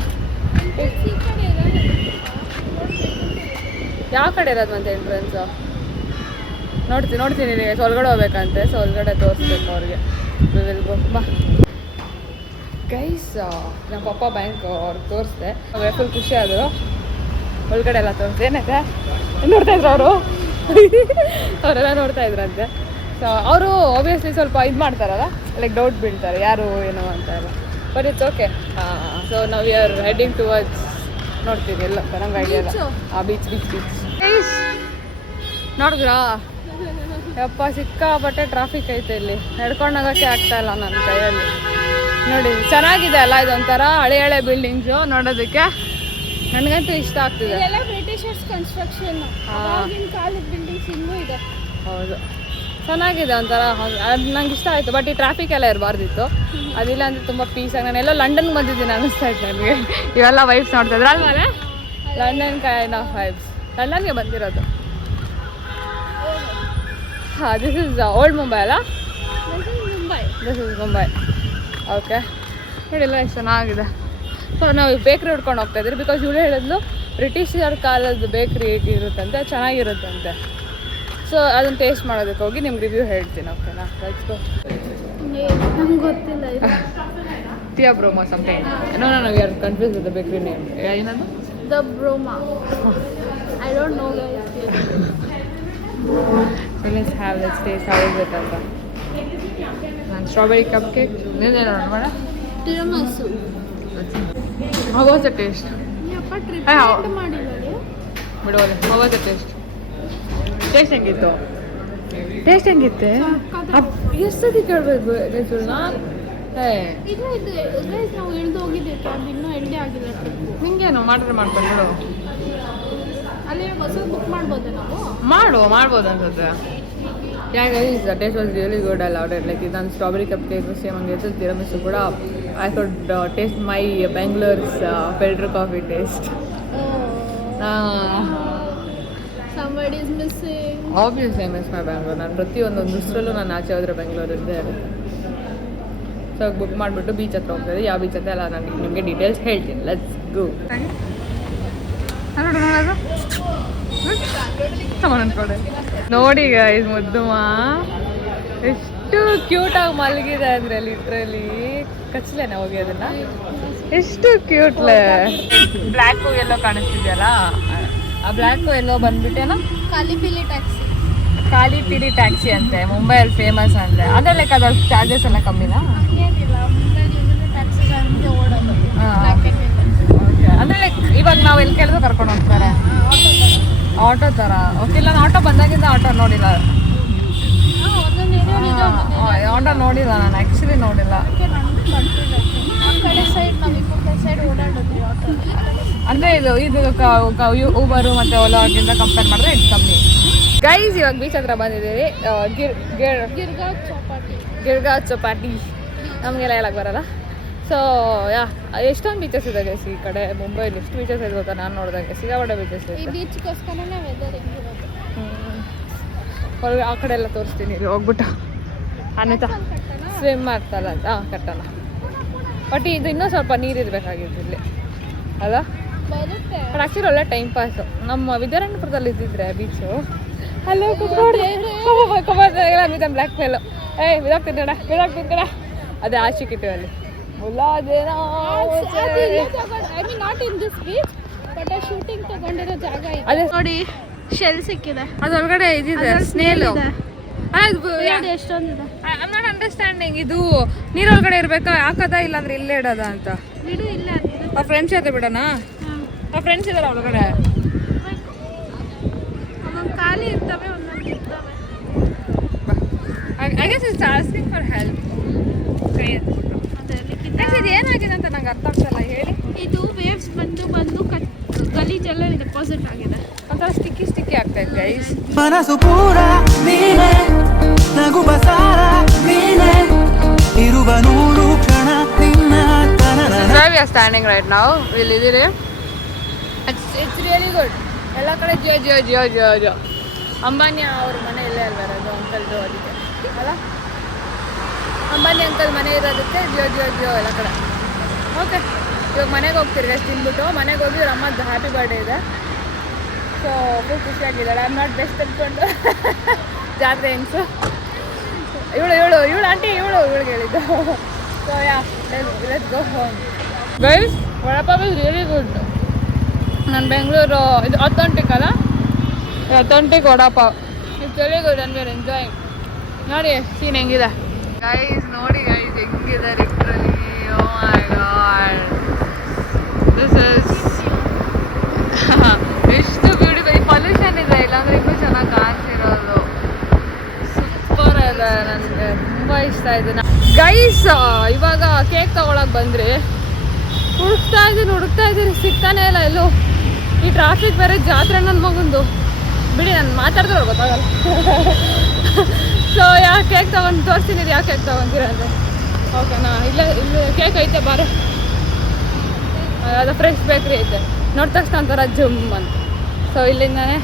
ಯಾವ ಕಡೆ ಇರೋದು ಮತ್ತೆ ಎಂಟ್ರೆನ್ಸು? ನೋಡ್ತೀನಿ ನೀವು ಒಳಗಡೆ ಹೋಗ್ಬೇಕಂತೆ. ಸೊ ಒಳಗಡೆ ತೋರಿಸ್ಬೇಕು ಅವ್ರಿಗೆ. ಬಾ ಗೈಸ್, ನಮ್ಮ ಪಪ್ಪ ಬ್ಯಾಂಕ್ ಅವ್ರಿಗೆ ತೋರಿಸ್ದೆ. ಅವ್ರಿಗೆ ಫುಲ್ ಖುಷಿ ಆದರು. ಒಳಗಡೆ ಎಲ್ಲ ತೋರಿಸ್ದೆ. ಏನೈತೆ ನೋಡ್ತಾಯಿದ್ರು ಅವರು. ಅವರೆಲ್ಲ ನೋಡ್ತಾ ಇದ್ರಂತೆ. ಸೊ ಅವರು ಆಬ್ವಿಯಸ್ಲಿ ಸ್ವಲ್ಪ ಇದು ಮಾಡ್ತಾರಲ್ಲ, ಲೈಕ್ ಡೌಟ್ ಬೀಳ್ತಾರೆ ಯಾರು ಏನು ಅಂತ ಎಲ್ಲ. But it's okay. ಸೊ ನಾವು ವಿ ಆರ್ ಹೆಡಿಂಗ್ ಟುವರ್ಡ್ಸ್, ನೋಡ್ತೀವಿ ಎಲ್ಲ ನಂಗೆ ಐಡಿಯಾ ಇಲ್ಲ. ಬೀಚ್ ನೋಡಿದ್ರಾ? ಯಪ್ಪ, ಸಿಕ್ಕಾಪಟ್ಟೆ ಟ್ರಾಫಿಕ್ ಐತೆ ಇಲ್ಲಿ. ನಡ್ಕೊಂಡು ಹೋಗೋಕ್ಕೆ ಆಗ್ತಾ ಇಲ್ಲ ನನ್ನ ಕೈಯಲ್ಲಿ. ನೋಡಿ, ಚೆನ್ನಾಗಿದೆ ಅಲ್ಲ, ಇದೊಂಥರ ಹಳೆ ಬಿಲ್ಡಿಂಗ್ಸು ನೋಡೋದಕ್ಕೆ. ನನಗಂತೂ ಇಷ್ಟ ಆಗ್ತಿದೆ. ಬ್ರಿಟಿಷರ್ಸ್ ಕನ್ಸ್ಟ್ರಕ್ಷನ್, ಕಾಲದ ಬಿಲ್ಡಿಂಗ್ಸ್ ಇನ್ನೂ ಇದೆ. ಹೌದು, ಚೆನ್ನಾಗಿದೆ ಒಂಥರ. ಅದು ನಂಗೆ ಇಷ್ಟ ಆಯಿತು. ಬಟ್ ಈ ಟ್ರಾಫಿಕ್ ಎಲ್ಲ ಇರಬಾರ್ದಿತ್ತು. ಅದಿಲ್ಲ ಅಂದರೆ ತುಂಬ ಪೀಸಾಗಿ. ನಾನೆಲ್ಲ ಲಂಡನ್ಗೆ ಬಂದಿದ್ದೀನಿ ಅನ್ನಿಸ್ತಾ ಇತ್ತು ನನಗೆ. ಇವೆಲ್ಲ ವೈಬ್ಸ್ ನೋಡ್ತಾ ಇದ್ರೆ ಅಲ್ವಾ? London kind of vibes. ಲಂಡನ್ಗೆ ಬಂದಿರೋದು. ಹಾಂ, ದಿಸ್ ಇಸ್ ಓಲ್ಡ್ ಮುಂಬೈ ಅಲ್ಲ? This is Mumbai. ಓಕೆ, ಹೇಳಿಲ್ಲ, ಎಷ್ಟು ಚೆನ್ನಾಗಿದೆ. ಸೊ ನಾವು ಬೇಕ್ರಿ ಹುಡ್ಕೊಂಡು ಹೋಗ್ತಾ ಇದ್ದೀರಿ. ಬಿಕಾಸ್ ಇವಳು ಹೇಳಿದ್ಲು ಬ್ರಿಟಿಷರ್ ಕಾಲದ ಬೇಕ್ರಿ ಇರುತ್ತಂತೆ, ಚೆನ್ನಾಗಿರುತ್ತಂತೆ. ಸೊ ಅದನ್ನು ಟೇಸ್ಟ್ ಮಾಡೋದಕ್ಕೆ ಹೋಗಿ ನಿಮ್ಗೆ ರಿವ್ಯೂ ಹೇಳ್ತೀನಿ. ಓಕೆನಾ? Let's go. ನಮ್ಗೆ ಗೊತ್ತಿಲ್ಲ. Tia Broma something. No, we are confused with the bakery name. ಏನದು? The Broma. I don't know guys. So let's taste how is it ಅಂತ. And strawberry cupcake. ನೀನೇನು ನೋಡೋಣ? Tiramisu. How was the taste? ಯಪ್ಪ, trip ಮಾಡಿಲ್ಲ ಬಿಡುವಲ್ಲ. How was the taste? Taste ಹೆಂಗಿತ್ತು? ಎಷ್ಟು ಸತಿ ಕೇಳಬೇಕು ಗೈಸುಳ್ನ? ಇದು ಗೈಸ್, ನಾವು ಇಳಿದು ಹೋಗಿದ್ದೇವೆ ಕ್ಯಾಬ್, ಇನ್ನೂ ಎಂಡೇ ಆಗಿಲ್ಲ ಟ್ರಿಪ್. ನಿಂಗೇನು ಮಾಡ್ಕೊಂಡು ಬಿಡು. ಅಲ್ಲಿ ಬಸ್ ಬುಕ್ ಮಾಡ್ಬೋದಾ ನಾವು? ಮಾಡ್ಬೋದು ಅನ್ಸುತ್ತೆ. Yeah guys, the taste was really good. I loved it. Like ಇದೊಂದು ಸ್ಟ್ರಾಬೆರಿ ಕಪ್ ಕೇಕ್ ಸೇಮ್ ಹಂಗಿತ್ತು. ತಿರಮಿಸು ಕೂಡ I could taste my Bangalore's filter coffee taste. Somebody is missing. Obviously I miss my Bangalore. ನಾನು ಪ್ರತಿಯೊಂದು ದಿವಸದಲ್ಲೂ ನಾನು ಆಚೆ ಹೋದರೆ ಬೆಂಗಳೂರು ಇದ್ದೇ ಇರುತ್ತೆ. So book ಮಾಡಿಬಿಟ್ಟು ಬೀಚ್ ಹತ್ರ ಹೋಗ್ತದೆ. ಯಾವ ಬೀಚ್ ಅಂತ ಎಲ್ಲ ನಾನು ನಿಮಗೆ ಡೀಟೇಲ್ಸ್ ಹೇಳ್ತೀನಿ. Let's go. ನೋಡಿ ಗೈಸ್, ಮುದ್ದುಮ ಎಷ್ಟು ಕ್ಯೂಟಾಗಿ ಮಲಗಿದೆ ಅಂದರೆ ಲಿಟ್ರಲಿ ಕಚ್ಚಲೇನೆ ಹೋಗಿ ಅದನ್ನ. ಎಷ್ಟು ಕ್ಯೂಟ್ಲೆ ಬ್ಲ್ಯಾಕು ಎಲ್ಲೋ ಕಾಣಿಸ್ತಿದೆಯಲ್ಲ, ಆ ಬ್ಲ್ಯಾಕು ಎಲ್ಲೋ ಬಂದ್ಬಿಟ್ಟೇನೋ ಖಾಲಿ ಪಿಲಿ ಟ್ಯಾಕ್ಸಿ. ಖಾಲಿ ಪಿಲಿ ಟ್ಯಾಕ್ಸಿ ಅಂತೆ, ಮುಂಬೈಯಲ್ಲಿ ಫೇಮಸ್ ಅಂತೆ. ಅದೇ ಲೈಕ್ ಅದ್ರ ಚಾರ್ಜಸ್ ಎಲ್ಲ ಕಮ್ಮಿನಾ? ಏನಿಲ್ಲ, ಮುಂಬೈಲಿ ಟ್ಯಾಕ್ಸಿಗಳಂತೆ ಓಡೋದು. ಓಕೆ, ಅಂದರೆ ಲೈಕ್ ಇವಾಗ ನಾವು ಎಲ್ಲಿ ಕೇಳಿದ್ರು ಕರ್ಕೊಂಡು ಹೋಗ್ತಾರೆ ಆಟೋ ಥರ. ಓಕೆ, ಇಲ್ಲ ನಾನು ಆಟೋ ಬಂದಾಗಿಂದ ಆಟೋ ನೋಡಿಲ್ಲ. ಆಟೋ ನೋಡಿಲ್ಲ ನಾನು, ಆ್ಯಕ್ಚುಲಿ ನೋಡಿಲ್ಲ. ಆ ಕಡೆ ಸೈಡ್ ನಾವು ಇನ್ನೊಂದು ಸೈಡ್ ಓಡಾಡೋದು ಆಟೋ. ಅಂದರೆ ಇದು ಊಬರು ಮತ್ತು ಓಲಾಗಿಂತ ಕಂಪೇರ್ ಮಾಡಿದ್ರೆ ಇದು ಕಮ್ಮಿ. ಗೈಸ್, ಇವಾಗ ಬೀಚ್ ಹತ್ರ ಬಂದಿದ್ದೀವಿ. ಗಿರ್ಗಾವ್ ಚಪಾಟಿ ನಮಗೆಲ್ಲ ಹೇಳಕ್ಕೆ ಬರಲ್ಲ. ಸೊ ಯಾ, ಎಷ್ಟೊಂದು ಬೀಚಸ್ ಇದೆ ಗೈಸ್ ಈ ಕಡೆ ಮುಂಬೈಲಿ. ಎಷ್ಟು ಬೀಚಸ್ ಇದೆ ಗೊತ್ತಾ? ನಾನು ನೋಡಿದಂಗೆ ಸಿಗಾಪಟ್ಟೆ ಬೀಚಸ್ ಈ ಇದೆ. ಬೀಚ್ಗೋಸ್ಕರನೇ ವೆದರ್ ಹೆಂಗಿರೋದು. ಹೊರಗೆ ಆ ಕಡೆ ಎಲ್ಲ ತೋರಿಸ್ತೀನಿ ಇಲ್ಲಿ ಹೋಗ್ಬಿಟ್ಟು. ಅನ್ನತಾ ಸ್ವಿಮ್ ಮಾಡ್ತಾರಲ್ಲ ಅಂತ ಕಟ್ಟಣ. ಬಟ್ ಇದು ಇನ್ನೂ ಸ್ವಲ್ಪ ನೀರಿರಬೇಕಾಗಿತ್ತು ಇಲ್ಲಿ ಅಲ್ಲ. ಬರುತ್ತೆ. ಬಟ್ ಆ್ಯಕ್ಚುಲಿ ಒಳ್ಳೆ ಟೈಮ್ ಪಾಸು. ನಮ್ಮ ವಿದ್ಯಾರಣ್ಯಪುರದಲ್ಲಿ ಇದ್ದಿದ್ರೆ ಬೀಚು ಅಲ್ಲೇ ಕುತ್ಕೊಂಡು ಮಿತ ಬ್ಲ್ಯಾಕ್ ಮೇಲು ಬಿದಾಗ್ತಿದ್ದಣ ಅದೇ ಆಶಿಕಿಟ್ಟು ಅಲ್ಲಿ not in this beach but shooting ತಗೊಂಡಿರೋ ಜಾಗ ಇದೆ. ಅದೇ ನೋಡಿ, ಶೆಲ್ ಸಿಕ್ಕಿದೆ. ಅದೊಳಗಡೆ ಇದಿದೆ ಸ್ನೇಲು. ಎಷ್ಟೊಂದಿದೆ. I am not understanding. ಇದು ನೀರೊಳಗಡೆ ಇರ್ಬೇಕಾ, ಹಾಕದ ಇಲ್ಲಾಂದ್ರೆ ಇಲ್ಲೇ ಇಡೋದ ಅಂತ. ಬಿಡು, ಇಲ್ಲ ಆ ಫ್ರೆಂಡ್ಸ್ ಜೊತೆ ಬಿಡೋಣ. ಆ ಫ್ರೆಂಡ್ಸ್ ಇದಾರೆ ಒಳಗಡೆ. ಒಂದೊಂದು ಖಾಲಿ ಇರ್ತವೆ, ಒಂದೊಂದು ಇರ್ತವೆ. I guess it's asking for help. ಇದು ಏನಾಗಿದೆ ಅಂತ ನಂಗೆ ಅರ್ಥ ಆಗ್ತಲ್ಲ, ಹೇಳಿ. ಇದು ವೇವ್ಸ್ ಬಂದು ಗಲೀಜೆಲ್ಲ ಡೆಪಾಸಿಟ್ ಆಗಿದೆ. ಒಂಥರ ಸ್ಟಿಕ್ಕಿ ಆಗ್ತಾ ಇದೆ ಗೈಸ್. ಮನಸ್ಸು ಪೂರ ನೀನೆ, ನಗು ಬಸಾರ ನೀನೆ, ಇರುವ ನೂರು ಕ್ಷಣ ನಿನ್ನ Where we are standing right now, ಇಲ್ಲಿದ್ದೀರಿ. It's really good. ಎಲ್ಲ ಕಡೆ ಜಿಯೋ ಅಂಬಾನಿ ಅವ್ರ ಮನೆ ಇಲ್ಲೇ ಅಲ್ವಾ ಇರೋದು, ಅಂಕಲ್ದು. ಅದಕ್ಕೆ ಅಲ್ಲ, ಅಂಬಾನಿ ಅಂಕಲ್ ಮನೆ ಇರೋದಕ್ಕೆ ಜಿಯೋ ಎಲ್ಲ ಕಡೆ. ಓಕೆ, ಇವಾಗ ಮನೆಗೆ ಹೋಗ್ತೀರಿ ಗೈಸ್. ತಿಂದ್ಬಿಟ್ಟು ಮನೆಗೆ ಹೋಗಿ ಅವ್ರ ಅಮ್ಮದ್ದು ಹ್ಯಾಪಿ ಬರ್ಡೇ ಇದೆ. ಸೊ ಫುಲ್ ಖುಷಿಯಾಗಿದ್ದಾಳೆ. ಐ ಆಮ್ ನಾಟ್ ಬೆಸ್ಟ್ ಅಂದ್ಕೊಂಡು ಜಾತ್ರೆ ಹೆಂಗ್ಸು ಇವಳು ಆಂಟಿ ಇವಳಿಗೆ ಹೇಳಿದ್ದು. So yeah, let's go home. Guys, vada pav is really good. ನಾನು ಬೆಂಗಳೂರು ಇದು ಅಥೆಂಟಿಕ್ ಅಲ್ಲ, authentic vada pav. It's very good and we are enjoying. ನೋಡಿ ಸೀನ್ ಹೆಂಗಿದೆ ಗೈಸ್, ನೋಡಿ ಗೈಸ್ ಹೆಂಗಿದೆ literally. Oh my god, this is ಎಷ್ಟು ಬ್ಯೂಟಿಫುಲ್. ಪೊಲ್ಯೂಷನ್ ಇದೆ, ಇಲ್ಲಾಂದ್ರೆ ಇನ್ನೂ ಚೆನ್ನಾಗಿ ಕಾಣ್ತಿರೋದು. ಸೂಪರ್ ಇದೆ, ನನಗೆ ತುಂಬ ಇಷ್ಟ ಇದೆ. ಗೈಸ್, ಇವಾಗ ಕೇಕ್ ತಗೊಳಕ್ಕೆ ಬಂದ್ರಿ. ಹುಡುಕ್ತಾ ಇದ್ದೀರಿ, ಸಿಗ್ತಾನೆ ಇಲ್ಲ ಎಲ್ಲೂ. ಈ ಟ್ರಾಫಿಕ್ ಬೇರೆ, ಜಾತ್ರೆ ನನ್ನ ಮಗಂದು. ಬಿಡಿ, ನಾನು ಮಾತಾಡಿದ್ರೆ ಗೊತ್ತಾಗಲ್ಲ. ಸೊ ಯಾವ ಕೇಕ್ ತಗೊಂಡು ತೋರಿಸ್ತೀನಿ, ಯಾವ ಕೇಕ್ ತೊಗೊತೀರ ಅಂತ. ಓಕೆನಾ? ಇಲ್ಲೇ ಕೇಕ್ ಐತೆ ಬಾರೆ. ಅದು ಫ್ರೆಶ್ ಬೇಕ್ರಿ ಐತೆ. ನೋಡಿದ ತಕ್ಷಣ ಒಂಥರ ಜುಮ್ ಅಂತ. ಸೊ ಇಲ್ಲಿಂದಾನೆ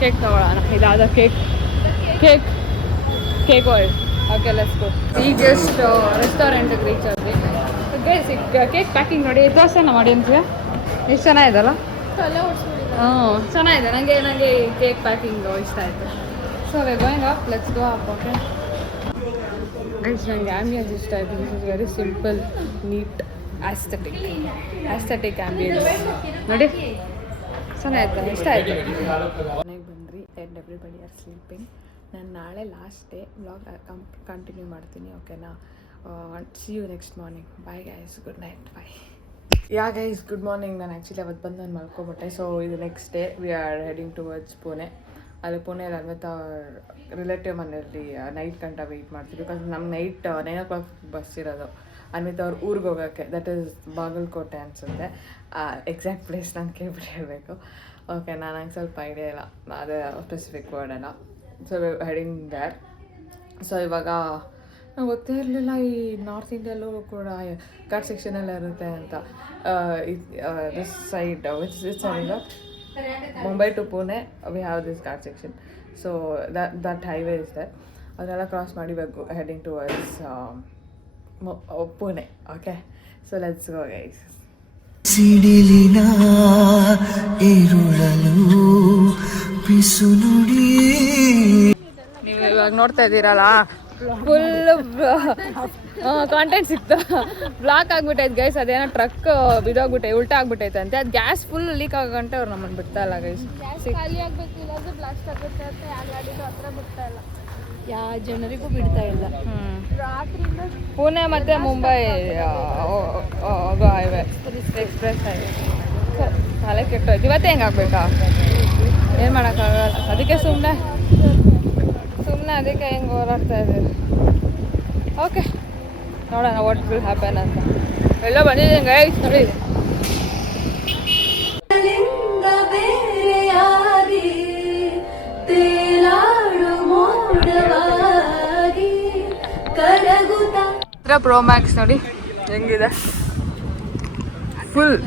ಕೇಕ್ ತೊಗೊಳ್ಳೋಣ. ಇದಾದ ಕೇಕ್ ವರ್ಲ್ಡ್. ಓಕೆ, ಲೆಟ್ಸ್ ಗೋ. ಈಗ ಜಸ್ಟ್ ರೆಸ್ಟೋರೆಂಟಿಗೆ ರೀಚ್ ಆದ್ವಿ. ಕೇಕ್ ಪ್ಯಾಕಿಂಗ್ ನೋಡಿ, ತೋರ್ಸೋಣ ಮಾಡಿ ಅಂತೀವಿ. ಎಷ್ಟು ಚೆನ್ನಾಗಿದಲ್ಲ? ಚೆನ್ನಾಗಿದೆ. ನನಗೆ ಈ ಕೇಕ್ ಪ್ಯಾಕಿಂಗ್ ಇಷ್ಟ ಆಯಿತು. So we going up, let's go up. Okay guys, ನನಗೆ ಆ್ಯಂಬಿಯನ್ಸ್ ಇಷ್ಟ ಆಯಿತು. This is very simple, neat, aesthetic ambience. ನೋಡಿ ಚೆನ್ನಾಗಿತ್ತು, ಇಷ್ಟ ಆಯಿತು. ಮನೆಗೆ ಬಂದ್ರಿ ಆ್ಯಂಡ್ ಎವ್ರಿಬಡಿ ಆರ್ ಸ್ಲೀಪಿಂಗ್. ನಾನು ನಾಳೆ ಲಾಸ್ಟ್ ಡೇ ವ್ಲಾಗ್ ಕಂಟಿನ್ಯೂ ಮಾಡ್ತೀನಿ. ಓಕೆನಾ? See you next morning. Bye guys, good night, bye. Yeah guys, good morning. ನಾನು ಆ್ಯಕ್ಚುಲಿ ಅವತ್ತು ಬಂದು ನಾನು ಮಲ್ಕೊಬಿಟ್ಟೆ. ಸೊ ಇದು next day we are heading towards Pune. ಅಲ್ಲಿ ಪುಣೆಯಲ್ಲಿ ಅನ್ವಿತಾ ರಿಲೇಟಿವ್ ಮನೆಯಲ್ಲಿ ನೈಟ್ ಗಂಟ ವೆಯ್ಟ್ ಮಾಡ್ತೀವಿ. ಬಿಕಾಸ್ ನಮ್ಗೆ ನೈಟ್ 9 o'clock ಬಸ್ ಇರೋದು ಅನ್ವಿತಾ ಅವ್ರ ಊರಿಗೆ ಹೋಗೋಕ್ಕೆ. ದಟ್ ಈಸ್ ಬಾಗಲಕೋಟೆ ಅನಿಸುತ್ತೆ. ಎಕ್ಸಾಕ್ಟ್ ಪ್ಲೇಸ್ ನಾನು ಕೇಳ್ಬಿಟ್ಟು ಹೇಳಬೇಕು. ಓಕೆ, ನನಗೆ ಸ್ವಲ್ಪ ಐಡಿಯಾ ಇಲ್ಲ, ಅದೇ ಸ್ಪೆಸಿಫಿಕ್ ವರ್ಡ್ ಅಲ್ಲ. So heading there. ಸೊ ಇವಾಗ ನಂಗೆ ಗೊತ್ತೇ ಇರಲಿಲ್ಲ ಈ ನಾರ್ತ್ ಇಂಡಿಯಲ್ಲೂ ಕೂಡ ಘಾಟ್ ಸೆಕ್ಷನೆಲ್ಲ ಇರುತ್ತೆ ಅಂತ. This side which side Mumbai to Pune we have this ghat section. So that highway is that. ಅದನ್ನೆಲ್ಲ ಕ್ರಾಸ್ ಮಾಡಿ heading towards Pune. Okay, so let's go guys. ಸಿಡಿಲಿನ ಇರುಳಲು ಪಿಸು ನುಡಿ. ನೀವು ಇವಾಗ ನೋಡ್ತಾ ಇದ್ದೀರಲ್ಲ, ಫುಲ್ ಕಾಂಟೆಂಟ್ ಸಿಕ್ತು. ಬ್ಲಾಕ್ ಆಗ್ಬಿಟ್ಟೈತೆ ಗೈಸ್. ಅದೇನೋ ಟ್ರಕ್ ಬಿದೋಗ್ಬಿಟ್ಟೆ, ಉಲ್ಟಾ ಆಗ್ಬಿಟ್ಟೈತೆ ಅಂತೆ. ಅದು ಗ್ಯಾಸ್ ಫುಲ್ ಲೀಕ್ ಆಗಂಟೆ ಅವ್ರು ನಮ್ಮನ್ನು ಬಿಡ್ತಾ ಇಲ್ಲ ಗೈಸ್. ಖಾಲಿ ಆಗ್ಬೇಕು, ಇಲ್ಲಾಂದ್ರೆ ಬ್ಲಾಸ್ಟ್ ಆಗುತ್ತೆ ಅಂತ ಯಾವ ಗಾಡಿಗೂ ಹತ್ರ ಬಿಡ್ತಾ ಇಲ್ಲ, ಯಾವ ಜನರಿಗೂ ಬಿಡ್ತಾ ಇಲ್ಲ. ರಾತ್ರಿಯಿಂದ ಪುಣೆ ಮತ್ತು ಮುಂಬೈ ಹೋಗೋ ಹೈವೇ, ಎಕ್ಸ್ಪ್ರೆಸ್ ಹೈವೇ. ತಲೆ ಕೆಟ್ಟೋಯ್ತು. ಇವತ್ತೇ ಹೆಂಗೆ ಆಗ್ಬೇಕಾ? ಏನು ಮಾಡೋಕ್ಕಾಗಲ್ಲ. ಅದಕ್ಕೆ ಸುಮ್ಮನೆ ಅದಕ್ಕೆ ಹೆಂಗೆ ಹೋರಾಡ್ತಾ ಇದ್ದೀವಿ. ಓಕೆ, ನೋಡೋಣ ವಾಟ್ ವಿಲ್ ಹ್ಯಾಪನ್ ಅಂತ. ಎಲ್ಲ ಬಂದಿದ್ದೀನಿ ಗೈಸ್, ನೋಡಿ. ಪ್ರೋ ಮ್ಯಾಕ್ಸ್ ನೋಡಿ ಹೆಂಗಿದೆ ಫುಲ್.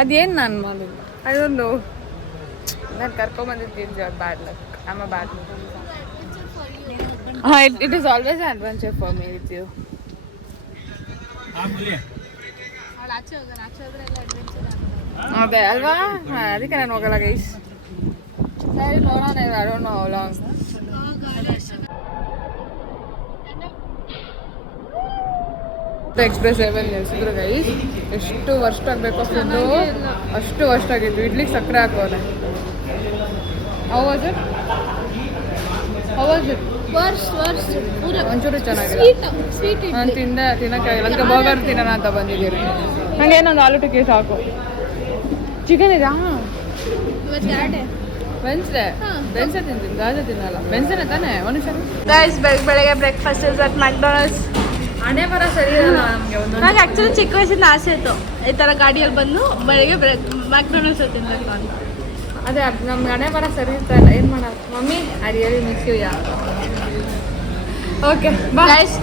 ಅದೇನು ನಾನು ಮಾಡೋದು ಅದೊಂದು ನಾನು ಕರ್ಕೊಂಬಂದಿದ್ದೀನಿ. Bad luck, I am a bad luck. It is always an adventure for me with you. ಅದೇ ಅಲ್ವಾ, ಅದಕ್ಕೆ ನಾನು ಹೋಗಲ್ಲ ಗೈಸ್. ಸರಿ ನೋಡೋಣ, I don't know how long. Express ವೇವಲ್ಲಿ ನಿಲ್ಸಿದ್ರು ಗೈಸ್. ಎಷ್ಟು ವರ್ಷ ಆಗಬೇಕು ಫುಲ್ಲು, ಅಷ್ಟು ವರ್ಷ ಆಗಿತ್ತು. ಇಡ್ಲಿಗೆ ಸಕ್ಕರೆ ಹಾಕೋದೆ. How was it? ಒಂಚೂರು ಚೆನ್ನಾಗಿದೆ. ನಾನು ತಿನ್ನೋಕ್ಕಾಗಿಲ್ಲ, ಅದಕ್ಕೆ ಬರ್ಗರ್ ತಿನ್ನೋಣ ಅಂತ ಬಂದಿದ್ದೀರಿ. ನನಗೆ ಏನೊಂದು ಆಲೂ ಟಿಕ್ಕಿ ಸಾಕು. ಚಿಕನ್ ಇದೆಯಾ? ವೆನ್ಸ್ಡೇ ತಿಂತೀನಿ, ಗಾಜೆ ತಿನ್ನಲ್ಲ. ವೆನ್ಸ್ಡೇನೆ ತಾನೇ? ಒಂದು ಸರಿ ಗೈಸ್, ಬೆಳಗ್ಗೆ ಬ್ರೇಕ್ಫಾಸ್ಟ್ ಇಸ್ ಅಟ್ ಮ್ಯಾಕ್ಡೊನಾಲ್ಡ್ಸ್. ಹಣೆ ಬರ ಸರಿ ಇರಲ್ಲ ನಮಗೆ. ನನಗೆ ಆ್ಯಕ್ಚುಲಿ ಚಿಕ್ಕ ವಯಸ್ಸಿಂದ ಆಸೆ ಇತ್ತು ಈ ಥರ ಗಾಡಿಯಲ್ಲಿ ಬಂದು ಬೆಳಗ್ಗೆ ಮ್ಯಾಕ್ಡೊನಾಲ್ಡ್ಸ್ ತಿನ್ಬೇಕು ನಾನು. ಅದೇ ನಮ್ಗೆ ಹಣೆ ಬರ ಸರಿ ಇರ್ತಲ್ಲ, ಏನು ಮಾಡೋದು mummy. I really miss you. Yeah okay guys,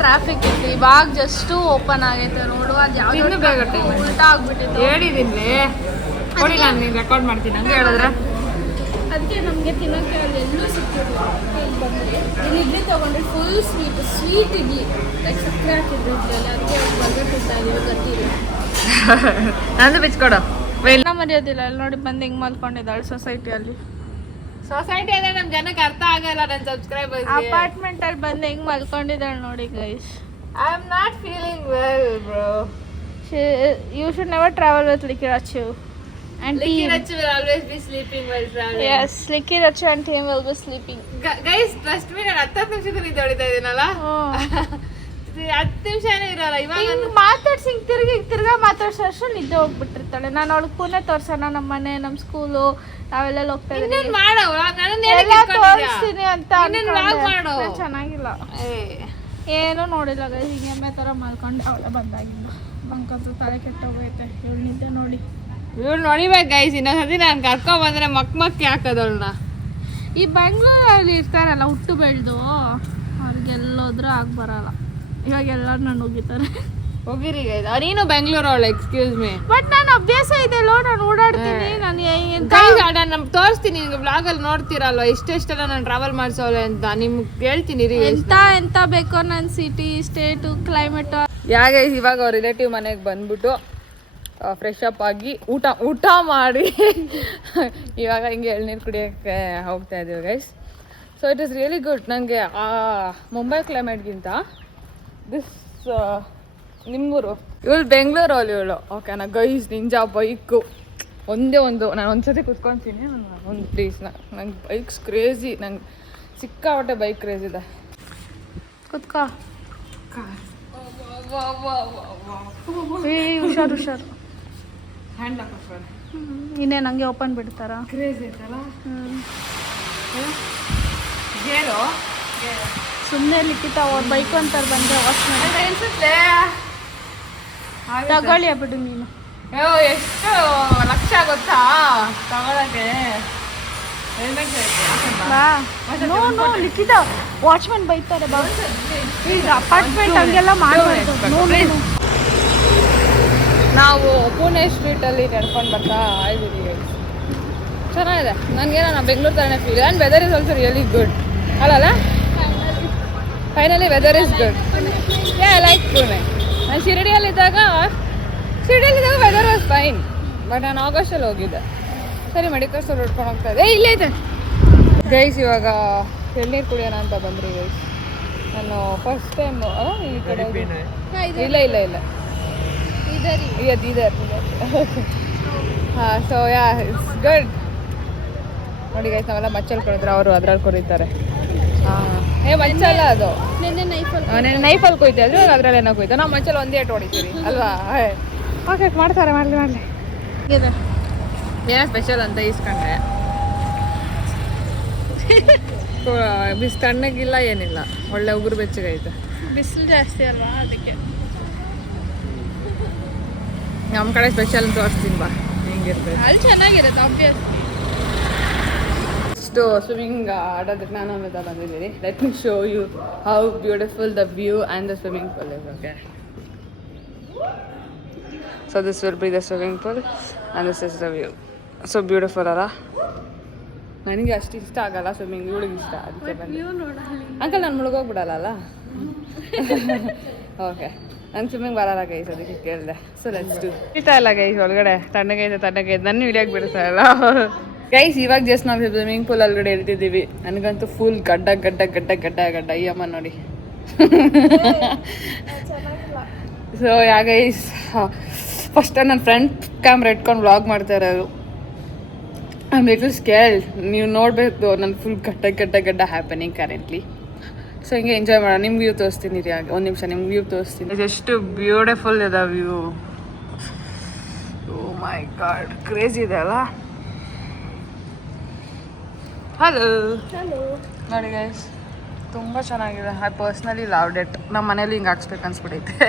traffic ಇತ್ತು. ಇವಾಗ ಜಸ್ಟು ಓಪನ್ ಆಗೈತೆ ನೋಡುವ. ಇನ್ನೂ ಬೇಗ ಟೈಮ್ ಉಲ್ಟಾ ಆಗ್ಬಿಟ್ಟಿತ್ತು. ಹೇಳಿದ್ದೀನಿ ನೋಡಿ, ನಾನು ನೀನು ರೆಕಾರ್ಡ್ ಮಾಡ್ತೀನಿ ಹಂಗೆ ಹೇಳಿದ್ರೆ. ಅದಕ್ಕೆ ನಮಗೆ ತಿನ್ನೋಕ್ಕೆ ಅಲ್ಲಿ ಎಲ್ಲೂ ಸಿಕ್ಕಿಲ್ಲ. ಇಲ್ಲಿ ಬಂದರೆ ಇಲ್ಲಿ ಇಡ್ಲಿ ತೊಗೊಂಡ್ರೆ ಫುಲ್ ಸ್ವೀಟ್ ಇಡ್ಲಿ, ಲೈಕ್ ಸಕ್ಕರೆ ಹಾಕಿದ್ರು ಇಡ್ಲಿಯಲ್ಲಿ. ಅದಕ್ಕೆ ಬರ್ಗರ್ ತಿಂತಾ ಇದೀವಿ, ಗಟ್ಟಿರಿ. ನಂದು ಬಿಚ್ಕೊಡು. ಮರ್ಯಾದಿಲ್ಲ. ಅಲ್ಲಿ ನೋಡಿ ಬಂದು ಹೆಂಗೆ ಮಲ್ಕೊಂಡಿದ್ದಾಳೆ ಸೊಸೈಟಿಯಲ್ಲಿ. ಸೊಸೈಟಿ ಅಂದರೆ ನಮ್ಮ ಜನಕ್ಕೆ ಅರ್ಥ ಆಗಲ್ಲ. ನನ್ನ ಸಬ್ಸ್ಕ್ರೈಬರ್ಸ್ ಅಪಾರ್ಟ್ಮೆಂಟಲ್ಲಿ ಬಂದು ಹೆಂಗೆ ಮಲ್ಕೊಂಡಿದ್ದಾಳೆ ನೋಡಿ guys. I am not feeling well bro. You should never travel with Licky Rachu. And Licky Rachu will always be sleeping while traveling. Yes, Licky Rachu and team will be sleeping. Guys, trust me, ನಾನು 10 ನಿಮಿಷದಲ್ಲಿ ನಿದ್ದೆ ಹೊಡಿತಾ ಇದ್ದೀನಲ್ಲ. 10 ನಿಮಿಷನೇ ಇರಲ್ಲ. ಇವಾಗ ಮಾತಾಡ್ಸಿ ತಿರ್ಗಾ ಮಾತಾಡ್ಸೋಷ್ಟು ನಿದ್ದೆ ಹೋಗ್ಬಿಟ್ಟಿರ್ತಾಳೆ. ನಾನು ಅವಳಿಗೆ ಪುಣೆ ತೋರ್ಸೋಣ, ನಮ್ಮ ಮನೆ, ನಮ್ಮ ಸ್ಕೂಲು, ನಾವೆಲ್ಲ ಹೋಗ್ತಾ ಇದ್ದೀವಿ. ಇನ್ನೇನು ಮಾಡೋ, ತೋರಿಸ್ತೀನಿ ಅಂತ ಮಾಡೋ. ಚೆನ್ನಾಗಿಲ್ಲ, ಏನೂ ನೋಡಿಲ್ಲ ಗೈಸ್. ಹಿಂಗೆ ಎಮ್ಮೆ ಥರ ಮಲ್ಕೊಂಡು ಅವಳೆ ಬಂದಾಗಿಲ್ಲ. ಬಂಕಂತೂ ತಲೆ ಕೆಟ್ಟೋಗೈತೆ ಇವಳು ನಿದ್ದೆ ನೋಡಿ. ಇವಳು ನೋಡಿಬೇಕು ಗೈಸ್. ಇನ್ನೊಂದ್ಸತಿ ನಾನು ಕರ್ಕೊಂಡ್ಬಂದ್ರೆ ಮಕ್ಕಿ ಹಾಕೋದವಳನ್ನ. ಈ ಬೆಂಗಳೂರಲ್ಲಿ ಇರ್ತಾರಲ್ಲ ಹುಟ್ಟು ಬೆಳೆದು, ಅವ್ರಿಗೆಲ್ಲೋದ್ರೂ ಆಗಿ ಬರಲ್ಲ. ಇವಾಗ ಎಲ್ಲರೂ ನಾನು ಹೋಗಿದ್ದಾರೆ. ಹೋಗಿರಿ ಗೈಸ್. ನೀನು ಬೆಂಗಳೂರು ಅವಳು, ಎಕ್ಸ್ಕ್ಯೂಸ್ ಮೀ. ಬಟ್ ನಾನು ಅಭ್ಯಾಸ ಇದೆಯಲ್ಲೋ, ನಾನು ಓಡಾಡ್ತೀನಿ. ನಾನು ತೋರಿಸ್ತೀನಿ ನಿಮ್ಗೆ ಬ್ಲಾಗಲ್ಲಿ ನೋಡ್ತೀರಲ್ವ ಎಷ್ಟೆಷ್ಟೆಲ್ಲ ನಾನು ಟ್ರಾವೆಲ್ ಮಾಡಿಸೋಳೆ ಅಂತ. ನಿಮ್ಗೆ ಹೇಳ್ತೀನಿ ರೀ ಎಂತ ಬೇಕೋ ನನ್ನ ಸಿಟಿ, ಸ್ಟೇಟು, ಕ್ಲೈಮೇಟು. ಗೈಸ್ ಇವಾಗ ಅವ್ರ ರಿಲೇಟಿವ್ ಮನೆಗೆ ಬಂದ್ಬಿಟ್ಟು ಫ್ರೆಶ್ ಅಪ್ ಆಗಿ ಊಟ ಮಾಡಿ ಇವಾಗ ಹಿಂಗೆ ಎಳ್ನೀರು ಕುಡಿಯೋಕ್ಕೆ ಹೋಗ್ತಾ ಇದ್ದೀವಿ guys. So it is really good. ನನಗೆ ಆ ಮುಂಬೈ ಕ್ಲೈಮೇಟ್ಗಿಂತ ದಿಸ್ ನಿಮ್ಮೂರು. ಇವಳು ಬೆಂಗಳೂರು ಅಲ್ಲಿ ಇವಳು. ಓಕೆನಾ ಗೈಸ್, ನಿಂಜಾ ಬೈಕು ಒಂದೇ ಒಂದು. ನಾನು ಒಂದ್ಸತಿ ಕುತ್ಕೊತೀನಿ ಒಂದು ಪ್ಲೀಸ್. ನಂಗೆ ಬೈಕ್ಸ್ ಕ್ರೇಜಿ. ನಂಗೆ ಸಿಕ್ಕಾಪಟ್ಟೆ ಬೈಕ್ ಕ್ರೇಜ್ ಇದೆ. ಕುತ್ಕೋ. ಹುಷಾರು ಹ್ಯಾಂಡ್ ಹಾಕೋಣ. ಇನ್ನೇನು ಹಂಗೆ ಓಪನ್ ಬಿಡ್ತಾರ? ಕ್ರೇಜ್ ಐತಲ್ಲ. ಸುಮ್ಮನೆ ಲಿಖಿತ ಅವ್ರ ಬೈಕು ಅಂತಾರೆ ಬಂದರೆ ವಾಶ್ ಮಾಡಿ ಅನ್ಸುತ್ತೆ. ತಗೊಳ್ಳಿ ಬಿಡು ನೀನು. ಎಷ್ಟು ಲಕ್ಷ ಗೊತ್ತಾ ತಗೊಳಕ್ಕೆ? ನೋ ನೋ ಲಿಖಿತ ವಾಚ್ಮನ್ ಬೈತಾರೆ ಬಾ ಈಗ ಅಪಾರ್ಟ್ಮೆಂಟ್ ಹಂಗೆಲ್ಲ ಮಾಡಬಾರ್ದು. ನಾವು ಪುಣೆ ಸ್ಟ್ರೀಟಲ್ಲಿ ನಡ್ಕೊಂಡು ಬರ್ತಾ ಇದ್ದೀವಿ. ಚೆನ್ನಾಗಿದೆ. ನನಗೇನೋ ನಾನು ಬೆಂಗಳೂರು ಥರನೇ feel and weather is also really good ಅಲ್ಲ. Finally weather is good. I like Pune. ನಾನು ಶಿರಡಿಯಲ್ಲಿದ್ದಾಗ ವೆದರ್ ವಾಸ್ ಫೈನ್, ಬಟ್ ನಾನು ಆಗಸ್ಟಲ್ಲಿ ಹೋಗಿದ್ದೆ. ಸರಿ ಮೆಡಿಕಲ್ ಸ್ಟೋರ್ ಹುಡ್ಕೊಂಡು ಹೋಗ್ತಾ ಇದೆ. ಇಲ್ಲೇ ಇದೆ ಗೈಸ್. ಇವಾಗ ಎಳ್ನೀರು ಕುಡಿಯೋಣ ಅಂತ ಬಂದ್ರಿ ಗೈಸ್. ನಾನು ಫಸ್ಟ್ ಟೈಮ್ ಈ ಕಡೆ ಇಲ್ಲ ಇದರ್ ಹಾಂ. So yeah it's good. ನೋಡಿ ಗೈಸ್, ನಾವೆಲ್ಲ ಮಚ್ಚಲ್ಲಿ ಕೊಡಿದ್ರೆ ಅವರು ಅದ್ರಲ್ಲಿ ಕೊರಿತಾರೆ. ಹಾಂ ಮಚ್ಚಲ್ಲ ಅದು ನೆನ್ನೆ ನೈಫಲ್ಲಿ ಕೊಯ್ತಾ ಇದ್ರು, ಅದ್ರಲ್ಲಿ ಏನೋ ಕೊಯ್ತು. ನಾವು ಮಚ್ಚಲ್ಲಿ ಒಂದೇ ಏಟು ಹೊಡಿತೀವಿ ಅಲ್ವಾ. ಓಕೆ ಮಾಡ್ತಾರೆ, ಮಾಡಲಿ ಏನೋ ಸ್ಪೆಷಲ್ ಅಂತ ಇಸ್ಕೊಂಡೆ. ತಣ್ಣಗಿಲ್ಲ ಏನಿಲ್ಲ, ಒಳ್ಳೆ ಉಗುರು ಬೆಚ್ಚಗೈತೆ. ಬಿಸಿಲು ಜಾಸ್ತಿ ಅಲ್ವಾ ಅದಕ್ಕೆ. ನಮ್ಮ ಕಡೆ ಸ್ಪೆಷಲ್ ತೋರಿಸ್ತೀನಿ ಬಾ ಹೆಂಗಿರ್ತದೆ. ಅಲ್ಲಿ ಚೆನ್ನಾಗಿರುತ್ತೆ ಆಬ್ವಿಯಸ್. ಇಷ್ಟು ಸ್ವಿಮ್ಮಿಂಗ್ ಆಡೋದಕ್ಕೆ ನಾನು ಅಮಿತಾ ಬಂದಿದ್ದೀನಿ. Let me show you how beautiful the view and the swimming pool is. Okay, so this will be the swimming pool and this is the view. So beautiful ಅಲ್ಲ. ನನಗೆ ಅಷ್ಟು ಇಷ್ಟ ಆಗಲ್ಲ ಸ್ವಿಮ್ಮಿಂಗ್, ಇವಳಿಗೆ ಇಷ್ಟ, ಅದಕ್ಕೆ ಬಂದು. ಅಂಕಲ್ ನಾನು ಮುಳುಗೋಗ್ಬಿಡಲ್ಲ. ಓಕೆ, ನಂಗೆ ಸ್ವಿಮ್ಮಿಂಗ್ ಬರಲ್ಲ ಗೈಸ್, ಅದಕ್ಕೆ ಕೇಳಿದೆ. So let's do. ಇಷ್ಟ ಇಲ್ಲ ಗೈಸ್, ಒಳಗಡೆ ತಣ್ಣಗೈತೆ ನನ್ನ ಹಿಡಿಯೋಕೆ ಬಿಡ್ತಾ ಇಲ್ಲ ಗೈಸ್. ಇವಾಗ ಜಸ್ಟ್ ನಾವು ಸ್ವಿಮ್ಮಿಂಗ್ ಪೂಲ್ ಒಳಗಡೆ ಇರ್ತಿದ್ದೀವಿ. ನನಗಂತೂ ಫುಲ್ ಗಡ್ಡ ಈ ಅಮ್ಮ ನೋಡಿ. ಸೊ ಯಾ ಗೈಸ್, ಫಸ್ಟ್ ನನ್ನ ಫ್ರಂಟ್ ಕ್ಯಾಮ್ರಾ ಇಟ್ಕೊಂಡು ವ್ಲಾಗ್ ಮಾಡ್ತಾ ಇರೋದು. I am little scared. ನೀವು ನೋಡಬೇಕು, ನನ್ನ ಫುಲ್ ಗಡ್ಡ ಹ್ಯಾಪನಿಂಗ್ ಕರೆಂಟ್ಲಿ. ಸೊ ಹಿಂಗೆ ಎಂಜಾಯ್ ಮಾಡೋಣ. ನಿಮ್ಗೆ ವ್ಯೂ ತೋರಿಸ್ತೀನಿ ರೀ. ಆಗ ಒಂದು ನಿಮಿಷ ನಿಮ್ಗೆ ವ್ಯೂ ತೋರಿಸ್ತೀನಿ. ಎಷ್ಟು ಬ್ಯೂಟಿಫುಲ್ ಇದೆ view. Oh my god, crazy ಇದೆ ಅಲ್ಲ. ಹಲೋ ನೋಡಿ ಗೈಸ್, ತುಂಬ ಚೆನ್ನಾಗಿದೆ. I personally loved it. ನಮ್ಮ ಮನೇಲಿ ಹಿಂಗೆ ಹಾಕ್ಸ್ಬೇಕು ಅನ್ಸ್ಬಿಟ್ಟೈತೆ.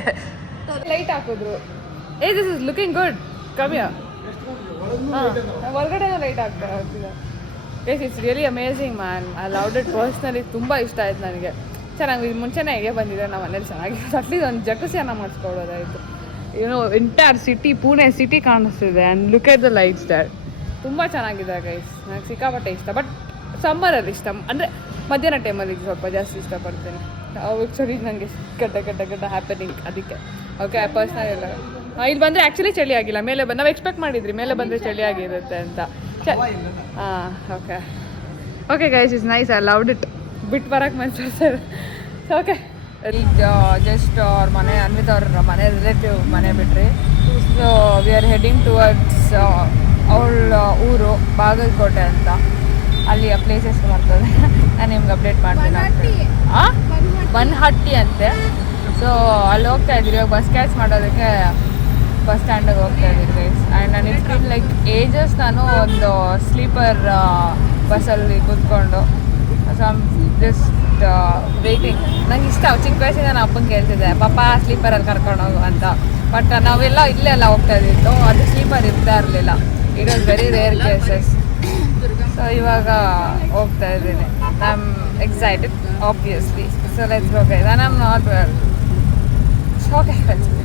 ಲೈಟ್ ಹಾಕಿದ್ರು. This is looking good. ಕಮ್ಮಿಯ ಒಳಗಡೆ ಲೈಟ್ ಆಗ್ತಿದೆ. Guys, it's really amazing man. I loved it personally. ತುಂಬ ಇಷ್ಟ ಆಯ್ತು ನನಗೆ. ಚೆನ್ನಾಗಿ ಮುಂಚೆನೇ ಹೇಗೆ ಬಂದಿದೆ ನಮ್ಮ ಮನೇಲಿ ಚೆನ್ನಾಗಿತ್ತು. ಅಟ್ಲೀಸ್ಟ್ ಒಂದು ಜಗಸಿಯನ್ನ ಮಾಡಿಸ್ಕೊಡೋದಾಯಿತು. ಎಂಟೈರ್ ಸಿಟಿ, ಪುಣೆ ಸಿಟಿ ಕಾಣಿಸ್ತಿದೆ. And look at the lights that. ತುಂಬ ಚೆನ್ನಾಗಿದೆ ಗೈಸ್. ನನಗೆ ಸಿಕ್ಕಾಪಟ್ಟೆ ಇಷ್ಟ. ಬಟ್ ಸಮ್ಮರಲ್ಲಿ ಇಷ್ಟ, ಅಂದರೆ ಮಧ್ಯಾಹ್ನ ಟೈಮಲ್ಲಿ ಸ್ವಲ್ಪ ಜಾಸ್ತಿ ಇಷ್ಟಪಡ್ತೇನೆ. ಸರಿ, ನನಗೆ ಗಡ್ಡ ಹ್ಯಾಪನಿಂಗ್ ಅದಕ್ಕೆ. ಓಕೆ, ಪರ್ಸ್ನಲ್ ಇಲ್ಲ. ಇಲ್ಲಿ ಬಂದರೆ ಆ್ಯಕ್ಚುಲಿ ಚಳಿ ಆಗಿಲ್ಲ. ಮೇಲೆ ನಾವು ಎಕ್ಸ್ಪೆಕ್ಟ್ ಮಾಡಿದ್ರಿ ಮೇಲೆ ಬಂದರೆ ಚಳಿ ಆಗಿರುತ್ತೆ ಅಂತ. ಹಾಂ, okay guys, is nice. I loved it. ಬಿಟ್ಟು ಬರೋಕ್ಕೆ ಮನ್ಸು ಸರ್. ಓಕೆ, ಜಸ್ಟ್ ಅವ್ರ ಮನೆ, ಅನ್ವಿತ್ ಅವ್ರ ಮನೆ ರಿಲೇಟಿವ್ ಮನೆ ಬಿಟ್ರಿ. So we are heading towards ಅವಳ ಊರು ಬಾಗಲಕೋಟೆ ಅಂತ. ಅಲ್ಲಿಯ ಪ್ಲೇಸಸ್ ಬರ್ತದೆ. ನಾನು ನಿಮ್ಗೆ ಅಪ್ಡೇಟ್ ಮಾಡ್ತೀನಿ. ಬನ್ಹಟ್ಟಿ ಅಂತೆ. ಸೊ ಅಲ್ಲಿ ಹೋಗ್ತಾ ಇದ್ದೀರಿ. ಇವಾಗ ಬಸ್ ಕ್ಯಾಚ್ ಮಾಡೋದಕ್ಕೆ ಬಸ್ ಸ್ಟ್ಯಾಂಡಿಗೆ ಹೋಗ್ತಾ ಇದ್ದೀರಿ ಗೈಸ್. ಆ್ಯಂಡ್ ನಾನು ಇಟ್ಸ್ ಬಿನ್ ಲೈಕ್ ಏಜಸ್ ನಾನು ಒಂದು ಸ್ಲೀಪರ್ ಬಸ್ಸಲ್ಲಿ ಕೂತ್ಕೊಂಡು. So I'm just waiting. ನಂಗೆ ಇಷ್ಟ. ಚಿಕ್ಕ ವಯಸ್ಸಿಂದ ನಾನು ಅಪ್ಪಂಗೆ ಕೇಳ್ತಿದ್ದೆ, ಪಾಪ ಸ್ಲೀಪರಲ್ಲಿ ಕರ್ಕೊಂಡು ಹೋಗು ಅಂತ. ಬಟ್ ನಾವೆಲ್ಲ ಇಲ್ಲೆಲ್ಲ ಹೋಗ್ತಾ ಇದ್ದಿತ್ತು, ಅದು ಸ್ಲೀಪರ್ ಇರ್ತಾ ಇರಲಿಲ್ಲ. It was very rare cases. So ಇವಾಗ ಹೋಗ್ತಾ ಇದ್ದೀನಿ. I am excited obviously. So let's go guys. And I am not well. Okay, let's go.